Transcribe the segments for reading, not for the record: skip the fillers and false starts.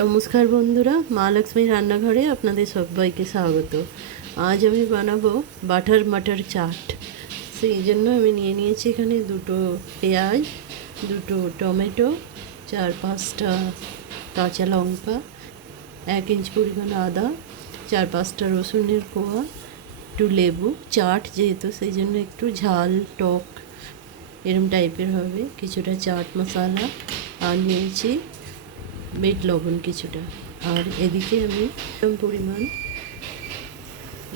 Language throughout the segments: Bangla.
নমস্কার বন্ধুরা, মা লক্ষ্মী রান্নাঘরে আপনাদের সবাইকে স্বাগত। আজ আমি বানাবো বাটার মাটার চাট। সেই জন্য আমি নিয়ে নিয়েছি এখানে 2টো পেঁয়াজ, 2টো টমেটো, 4-5টা কাঁচা লঙ্কা, 1 ইঞ্চ পরিমাণ আদা, 4-5টা রসুনের কোয়া, একটু লেবু। চাট যেহেতু সেই জন্য একটু ঝাল টক এরম টাইপের হবে। কিছুটা চাট মশলা আর নিয়েছি বিট লবণ কিছুটা। আর এদিকে আমি পরিমাণ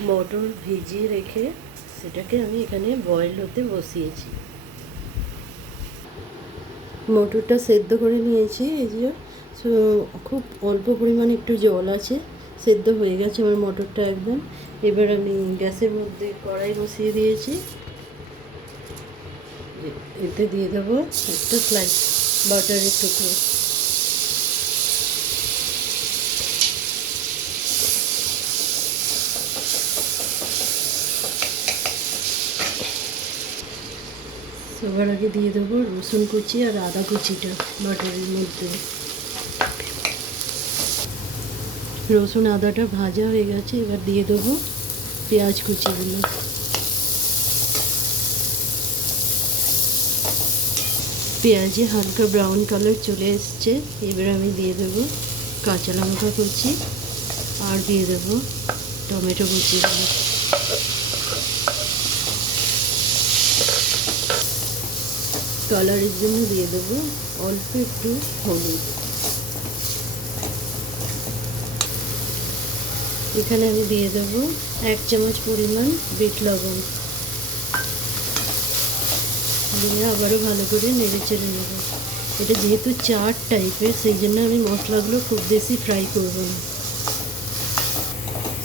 মটর ভিজিয়ে রেখে সেটাকে আমি এখানে বয়েল হতে বসিয়েছি। মটরটা সেদ্ধ করে নিয়েছি। এই যে খুব অল্প পরিমাণে একটু জল আছে, সেদ্ধ হয়ে গেছে আমার মটরটা একদম। এবার আমি গ্যাসের মধ্যে কড়াই বসিয়ে দিয়েছি। এতে দিয়ে দেবো একটা স্লাইস বাটারের টুকরো। সবার আগে দিয়ে দেবো রসুন কুচি আর আদা কুচিটা বাটারের মধ্যে। রসুন আদাটা ভাজা হয়ে গেছে, এবার দিয়ে দেবো পেঁয়াজ কুচিগুলো। পেঁয়াজে হালকা ব্রাউন কালার চলে এসছে। এবার আমি দিয়ে দেবো কাঁচা লঙ্কা কুচি আর দিয়ে দেবো টমেটো কুচিগুলো। কালারের জন্য দিয়ে দেবো অল্প একটু হলুদ। এখানে আমি দিয়ে দেবো 1 চামচ পরিমাণ বিট লবণ। দিয়ে আবারও ভালো করে নেড়ে চেড়ে নেব। এটা যেহেতু চাট টাইপের সেই জন্য আমি মশলাগুলো খুব বেশি ফ্রাই করব না।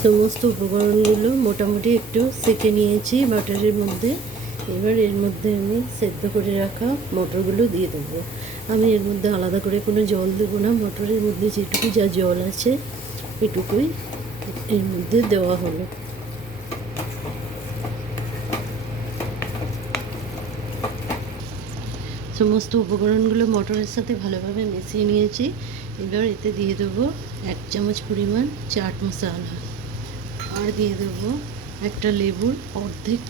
সমস্ত উপকরণগুলো মোটামুটি একটু সেঁকে নিয়েছি বাটারের মধ্যে। এবার এর মধ্যে আমি সেদ্ধ করে রাখা মটরগুলো দিয়ে দেবো। আমি এর মধ্যে আলাদা করে কোনো জল দেবো না। মটরের মধ্যে যেটুকু যা জল আছে এটুকুই এর মধ্যে দেওয়া হলো। সমস্ত উপকরণগুলো মটরের সাথে ভালোভাবে মিশিয়ে নিয়েছি। এবার এতে দিয়ে দেবো 1 চামচ পরিমাণ চাট মশলা আর দিয়ে দেবো একটা লেবুর অর্ধেক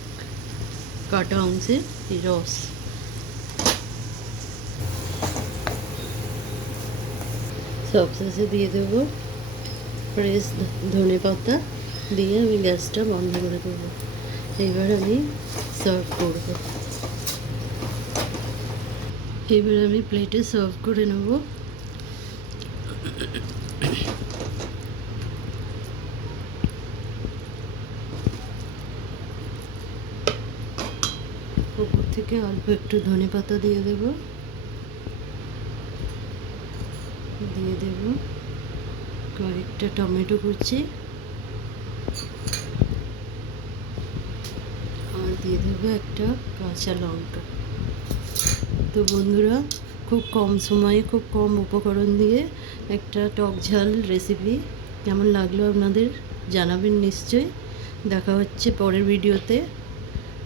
কাটা অংশের রস। সবশেষে দিয়ে দেবো ফ্রেশ ধনে পাতা। দিয়ে আমি গ্যাসটা বন্ধ করে দেবো। এবার আমি সার্ভ করব। এবার আমি প্লেটে সার্ভ করে নেব। উপর থেকে অল্প একটু ধনে পাতা দিয়ে দেব। দিয়ে দেব কয়েকটা টমেটো কুচি আর দিয়ে দেবো একটা কাঁচা লঙ্কা। তো বন্ধুরা, খুব কম সময়ে খুব কম উপকরণ দিয়ে একটা টক ঝাল রেসিপি কেমন লাগলো আপনাদের জানাবেন নিশ্চয়ই। দেখা হচ্ছে পরের ভিডিওতে।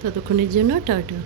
ততক্ষণের জন্য টাটা।